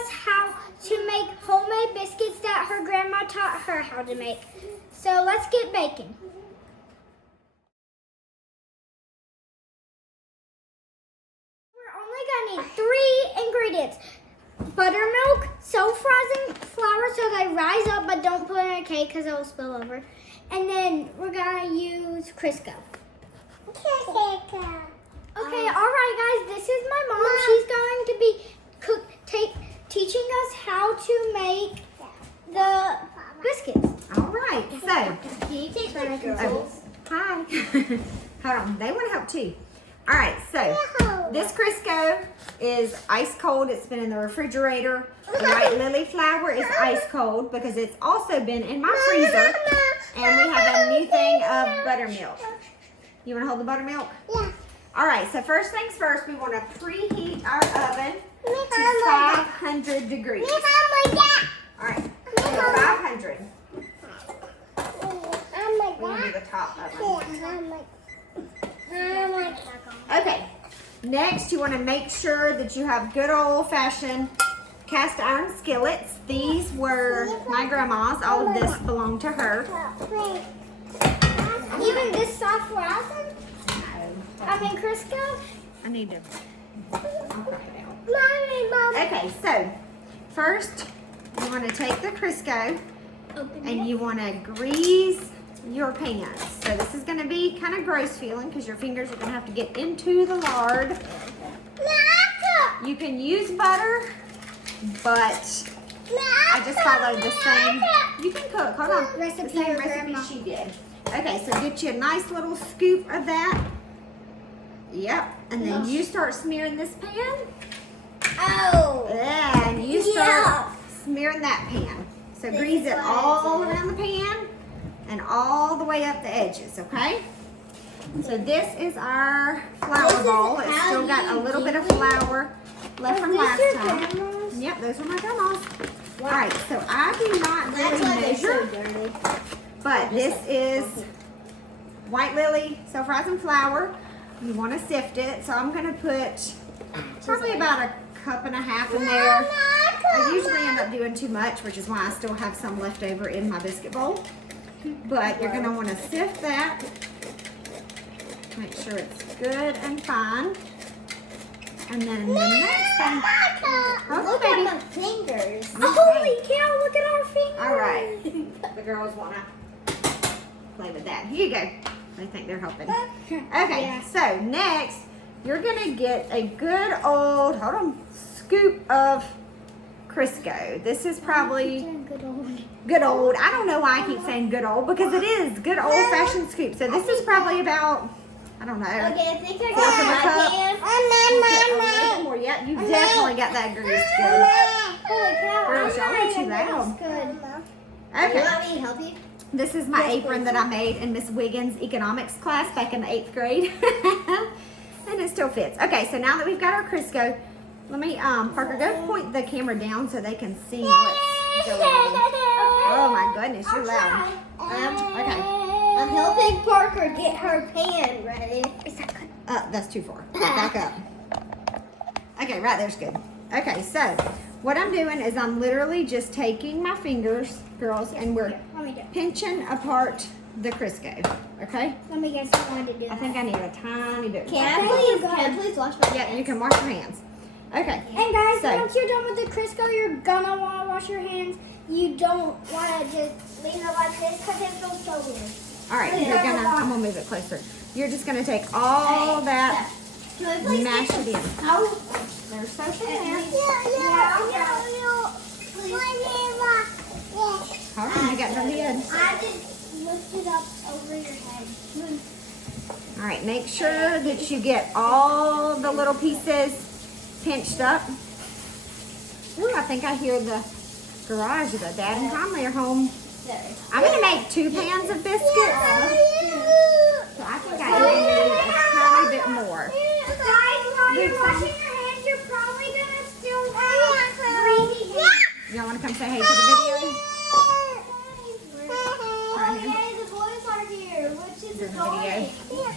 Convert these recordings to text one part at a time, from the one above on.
us how to make homemade biscuits that her grandma taught her how to make. So let's get baking. We're only gonna need 3 ingredients. Buttermilk, self-rising flour so they rise up, but don't put it in a cake because it will spill over. And then we're gonna use Crisco. Okay, all right, guys. This is my mom. She's going to be teaching us how to make the biscuits. All right. So, Can you take my girls? hi. Hold on. They want to help too. All right. So, this Crisco is ice cold. It's been in the refrigerator. The white lily flour is ice cold because it's also been in my freezer. And we have a new thing of buttermilk. You want to hold the buttermilk? Yeah. All right, so first things first, we want to preheat our oven to 500 degrees. All right, 500. We're going to do the top oven. Okay, next you want to make sure that you have good old-fashioned cast iron skillets. These were my grandma's. All of this belonged to her. Even this soft rising? Crisco? I need to. Mommy. Okay, so first you want to take the Crisco and you want to grease your pans. So this is going to be kind of gross feeling because your fingers are going to have to get into the lard. You can use butter, but I just followed the same. You can cook. Hold on. The same recipe she did. Okay, so get you a nice little scoop of that. Yep, and then you start smearing this pan. Oh. Yeah, and you start smearing that pan. So grease it all around the pan and all the way up the edges, okay? So this is our flour bowl. It's still got a little bit of flour left from last time. Yep, those are my grandma's. All right, so I do not really measure, but this is white lily self-rising flour. You want to sift it, so I'm going to put probably about 1.5 cups in there. I usually end up doing too much, which is why I still have some left over in my biscuit bowl. But you're going to want to sift that. Make sure it's good and fine. And then the next thing. Look baby. at my fingers. Okay. Holy cow, look at our fingers. All right. The girls want to play with that. Here you go. They think they're helping. Okay, so next, you're going to get a good old, scoop of Crisco. This is probably good old. I don't know why I keep saying good old, because it is good old-fashioned scoop. So this is probably about, I don't know. Okay, I think I Fourth of a cup. got A little more. Yep, you definitely got that greased good. Holy cow. Girls, y'all are too loud. Good. Okay. You want me to help you? This is my apron that I made in Miss Wiggins' economics class back in the 8th grade. And it still fits. Okay, so now that we've got our Crisco, let me, Parker, go point the camera down so they can see what's going on. Oh my goodness, you're loud. Okay. I'm helping Parker get her pan ready. Is that good? That's too far. Back up. Okay, right there's good. Okay, so what I'm doing is I'm literally just taking my fingers, girls, and we're pinching apart the Crisco. Okay? Let me guess you wanted to do I think I need a tiny bit more. Can I please wash my hands? Yeah, you can wash your hands. Okay. And guys, So- once you're done with the Crisco, you're gonna want to wash your hands. You don't want to just leave it like this because it feels so weird. All right, I'm gonna move it closer. You're just gonna take all that, mash it in. Oh, There's social there. Hold on, you got the lid. I just lift it up over your head. All right, make sure that you get all the little pieces pinched up. Ooh, I think I hear the garage that Dad and Conley are home. I'm gonna make 2 pans of biscuits. So I think I even need a tiny bit more. Guys, while you're washing your hands, you're probably gonna still have greasy hands. Y'all wanna come say hey to the video? Oh, yay, the boys are here, which is Is it the annoying. video?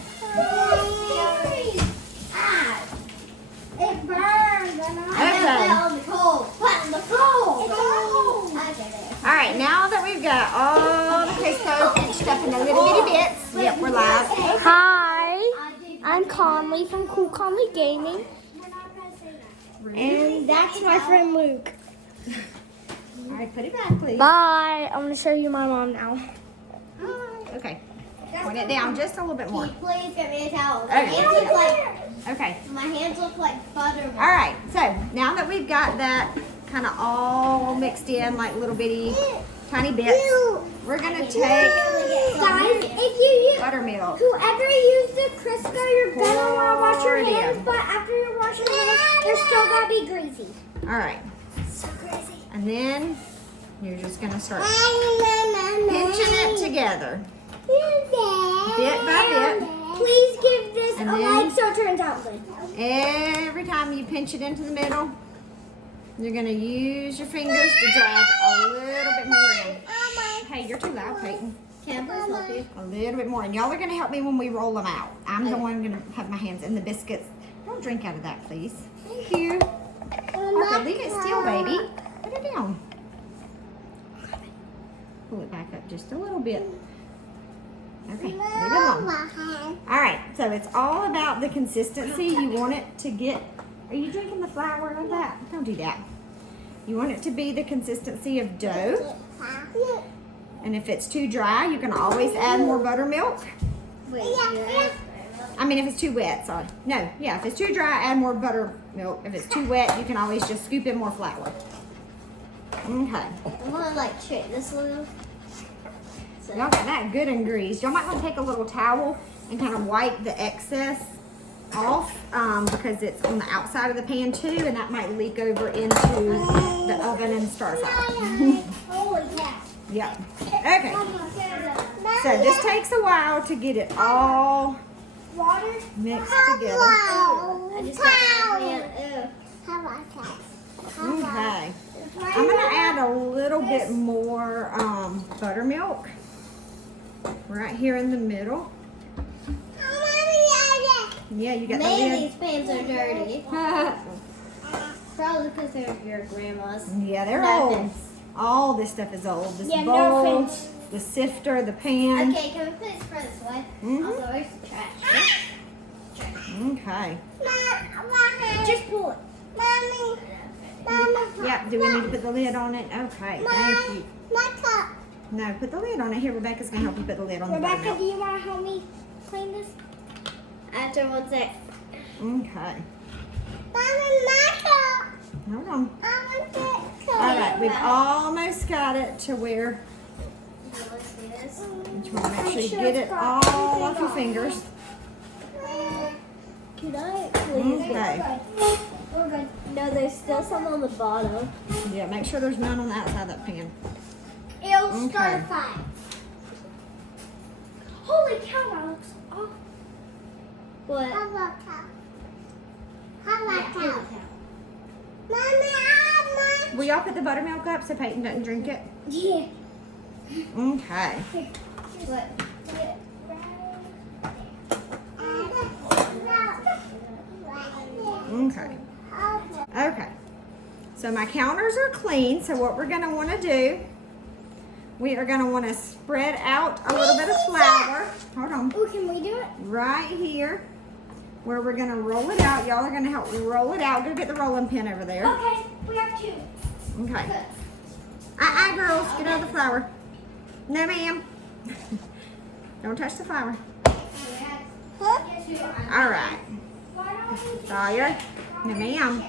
Ah, it burned. Okay. On the cold. What in the All right, now that we've got all the Crisco pinched up into little bitty bits. Yep, we're live. Hi, I'm Conley from Cool Conley Gaming. And that's my friend Luke. All right, put it back, please. Bye. I'm going to show you my mom now. Okay. Point it down just a little bit more. Please get me a towel. Okay. Okay. My hands look like buttermilk. All right, so now that we've got that kind of all mixed in like little bitty tiny bits, we're gonna take Guys, if you use, buttermilk. whoever used the Crisco, you're going to want to wash your hands, but after you wash your hands, they're still going to be greasy. All right, So greasy. and then you're just gonna start pinching it together, bit by bit. Please give this And a then- like so it turns out good. Every time you pinch it into the middle, you're gonna use your fingers to drag a little bit more in. Hey, you're too loud, Peyton. Can I please help you? A little bit more. And y'all are gonna help me when we roll them out. I'm the one gonna have my hands in the biscuits. Don't drink out of that, please. Thank you. Parker, leave it still, baby. Put it down. Pull it back up just a little bit. Okay, leave it alone. All right, so it's all about the consistency. You want it to get, are you drinking the flour like that? Don't do that. You want it to be the consistency of dough. And if it's too dry, you can always add more buttermilk. Wait, I mean, if it's too wet, sorry. No, yeah, if it's too dry, add more buttermilk. If it's too wet, you can always just scoop in more flour. Okay. I want to like shake this a little. Y'all got that good and greased. Y'all might want to take a little towel and kind of wipe the excess off because it's on the outside of the pan too, and that might leak over into the oven and start fire. Holy cow. Yep. Okay. So this takes a while to get it all Water. mixed together. I just got my hand. Okay. I'm gonna add a little bit more buttermilk right here in the middle. Yeah, you got Man, the these pans are dirty. lid. Probably because they're your grandma's. Yeah, they're No old. offense. All this stuff is old. This Yeah, no bowl, offense. the sifter, the pan. Okay, can we please spread this way? Mhm. Also, where's the trash? Okay. Just pull it. Yep. Do we need to put the lid on it? Okay. Thank you. No, put the lid on it. Here, Rebecca's gonna help you put the lid on the Rebecca, buttermilk. do you want to help me clean this? After 1 sec. Okay. Hold on. All right, we've almost got it to where Do you want to see this? you want to make sure you get it all off your fingers. Can I please Okay. We're good. No, there's still some on the bottom. Yeah, make sure there's none on the outside of that pan. It'll Okay. start a fire. Holy cow, that looks awful. What? Will y'all put the buttermilk up so Peyton doesn't drink it? Yeah. Okay. What? Okay. Okay. So my counters are clean. So what we're going to want to do, we are going to want to spread out a little bit of flour. Hold on. Oh, can we do it? Right here where we're going to roll it out. Y'all are going to help me roll it out. Go get the rolling pin over there. Okay, we have two. Okay. Girls, get out of the flour. No, ma'am. Don't touch the flour. All right. Sawyer. No, ma'am.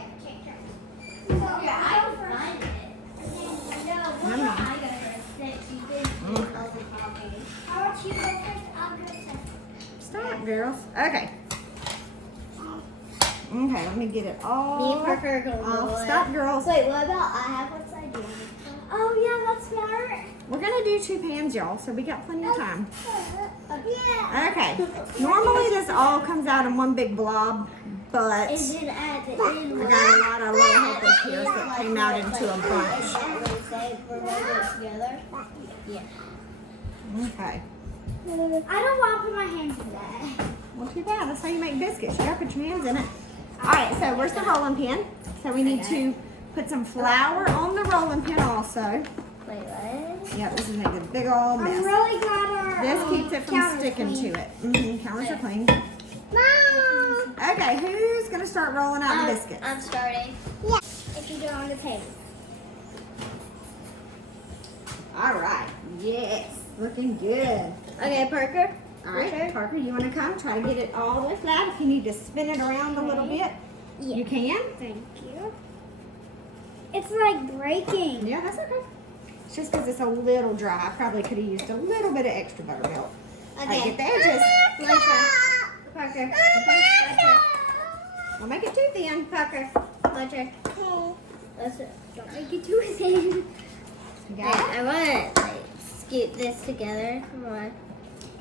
Stop, girls. Okay. Okay, let me get it all. Me and Parker are going to off. roll it. Stop, girls. Wait, what about I have one side? Do you want me Oh, yeah, that's smart. We're gonna do 2 pans, y'all, so we got plenty of time. Yeah. Okay. Normally this all comes out in one big blob, but I And then at the end, got a lot of little helpers here, so it came out into a bunch. We're rolling it together. Yeah. Okay. I don't want to put my hands in that. Well, too bad. That's how you make biscuits. You gotta put your hands in it. All right, so where's the rolling pin? So we need to put some flour on the rolling pin also. Wait, what? Yeah, this is making a big old I'm mess. really glad our This keeps it from counter's sticking clean. to it. Counters are clean. Mom! Okay, who's gonna start rolling out the biscuits? I'm starting. Yeah. If you go on the table. All right. Yes, looking good. Okay, Parker. All right, Parker, you want to come try to get it all the way flat? If you need to spin it around a little bit, Yeah. you can. Thank you. It's like breaking. Yeah, that's okay. It's just because it's a little dry. I probably could have used a little bit of extra buttermilk. All right, get the edges. Parker. Don't make it too thin. Parker. My turn. That's it. Don't make it too thin. You got it? I want to like scoop this together. Come on.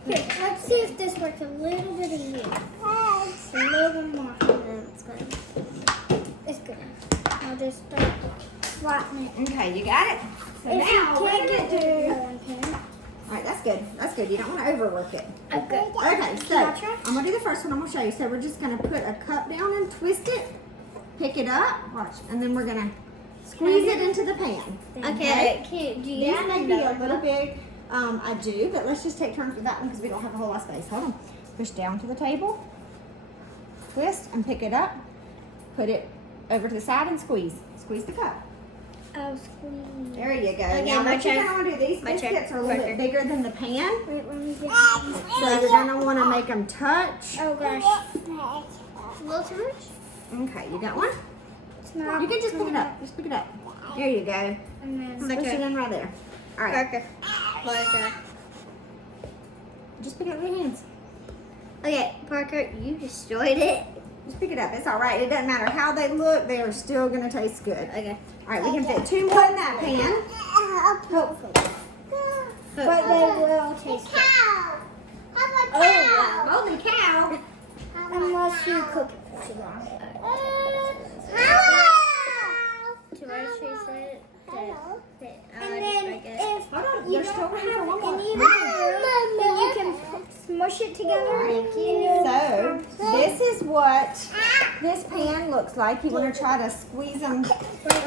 Here, let's see if this works a little bit easier. A little more. That's good. It's good. I'll just start flattening it. Okay, you got it. So If now you we're can't gonna get do. the rolling pin. All right, that's good. That's good. You don't want to overwork it. Okay. Okay, so Can I try? I'm gonna do the first one. I'm gonna show you. So we're just gonna put a cup down and twist it, pick it up, watch, and then we're gonna squeeze it into the pan. Okay. Do you These have may be a another little one? big. I do, but let's just take turns with that one because we don't have a whole lot of space. Hold on. Push down to the table, twist and pick it up. Put it over to the side and squeeze. Squeeze the cup. I'll squeeze. There you go. Okay, now my what you're turn. gonna want to do, these My turn. biscuits are a little bit bigger than the pan. Wait, let me get So you're gonna want to make them touch. Oh gosh. A little too much? Okay, you got one? It's not. You can just pick it up. Just pick it up. There you go. And then My Push it turn. in right there. All right. Parker. Parker. Just pick it up with your hands. Okay, Parker, you destroyed it. Just pick it up. It's all right. It doesn't matter how they look. They are still gonna taste good. Okay. All right, we can fit 2 more in that pan. hopefully. But they will taste good. Oh, wow. Holy cow. Unless you cook it for too long. Too much, she said. And then if Hold on. you There's still don't room for one have more. any room, then you can smush it together. Thank you. and you'll So, have- this is what this pan looks like. You want to try to squeeze them.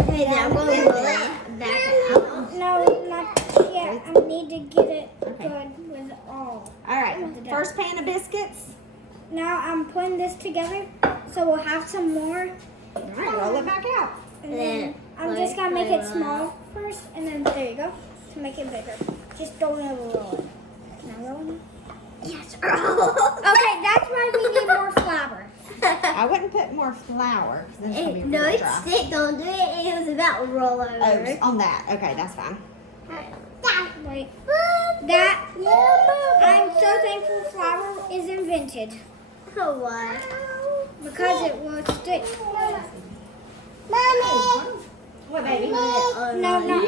Okay, now I'm going to roll it back out. No, not yet. I need to get it good with all. All right, first pan of biscuits. Now I'm putting this together, so we'll have some more. All right, roll it back out. And then I'm just gonna make it small first, and then there you go, to make it bigger. Just don't overroll it. Can I roll it? Yes, Okay, that's why we need more flour. I wouldn't put more flour. 'Cause then it's gonna be No, really it's dry. stick. Don't do it. It was about roll over. Oh, on that. Okay, that's fine. Wait. That I'm so thankful flour is invented For what? because it will stick. What, baby? No.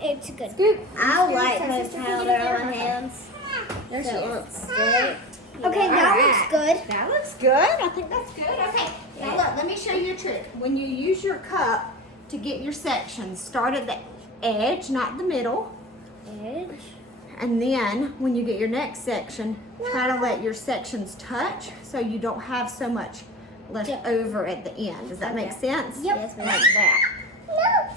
It's good. Scoop. I like putting powder on my hands. So it won't stick. Okay, that looks good. That looks good. I think that's good. Okay. Now look, let me show you a trick. When you use your cup to get your sections, start at the edge, not the middle. Edge. And then when you get your next section, try to let your sections touch so you don't have so much left over at the end. Does that make sense? Yep. Yes, Like ma'am. that.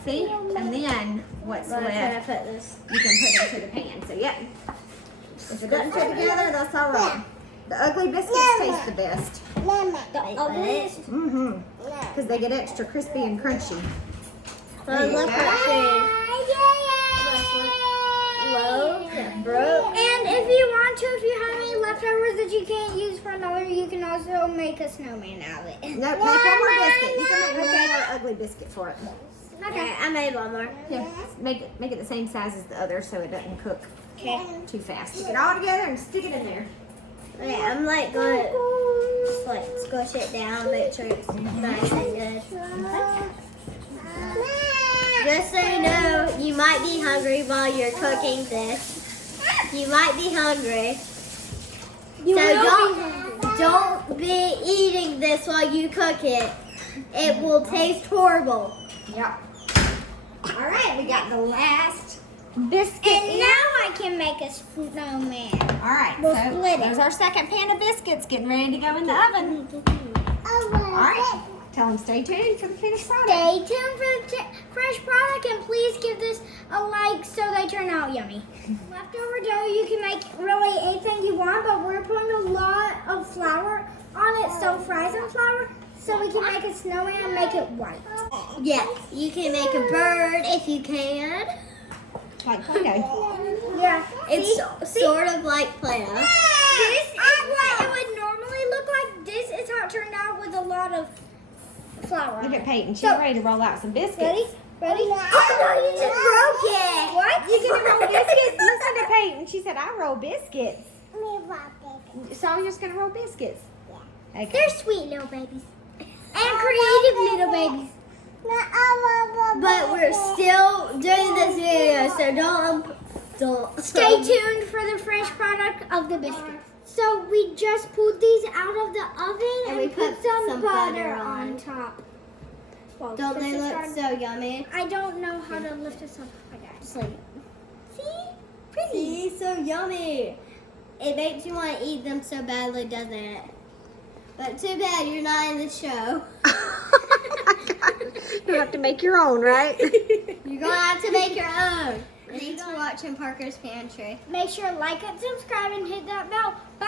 See? And then what's But I'm trying left, to put this. you can put into the pan. So yep. If it doesn't fit together, that's all right. The ugly biscuits taste the best. The ugliest. Mm-hmm. Because they get extra crispy and crunchy. But look at low that broke. And if you want to, if you have any leftovers that you can't use for another, you can also make a snowman out of it. No, make one more biscuit. You can make one more ugly biscuit for it. Okay, I made one more. Yeah, make it the same size as the other so it doesn't cook Okay. too fast. Stick it all together and stick it in there. Okay, I'm like going to just like squish it down, make sure it's nice and good. Just so you know, you might be hungry while you're cooking this. You might be hungry. You So will don't be eating this while you cook it. It will taste horrible. Yep. All right, we got the last biscuit. And now I can make a snowman. All right, We'll so split it. there's our second pan of biscuits getting ready to go in the oven. All right, tell tell them stay tuned for the finished product. Stay tuned for the fresh product, and please give this a like so they turn out yummy. Leftover dough, you can make really anything you want, but we're putting a lot of flour on it, so frozen flour, so we can make a snowman and make it white. Yes, you can make a bird if you can. Like Play-Doh. Yeah, It's sort of like Play-Doh. this is what it would normally look like. This is how it turned out with a lot of flour. Look at Peyton. She's So- ready to roll out some biscuits. Ready? Ready? Oh no, you just broke it. What? You gonna roll biscuits? Listen to Peyton. She said, I roll biscuits. Sonia's gonna roll biscuits. Okay. They're sweet little babies. And creative little babies. But we're still doing this video, so don't Stay tuned for the fresh product of the biscuits. So we just pulled these out of the oven and, we put put some some butter butter on on. top. Well, Don't this they is look hard. so yummy? I don't know how to lift this up. Okay, just like see, pretty. See, so yummy. It makes you want to eat them so badly, doesn't it? But too bad you're not in the show. You have to make your own, right? You're gonna have to make your own. Thanks for watching Parker's Pantry. Make sure to like and subscribe and hit that bell. Bye.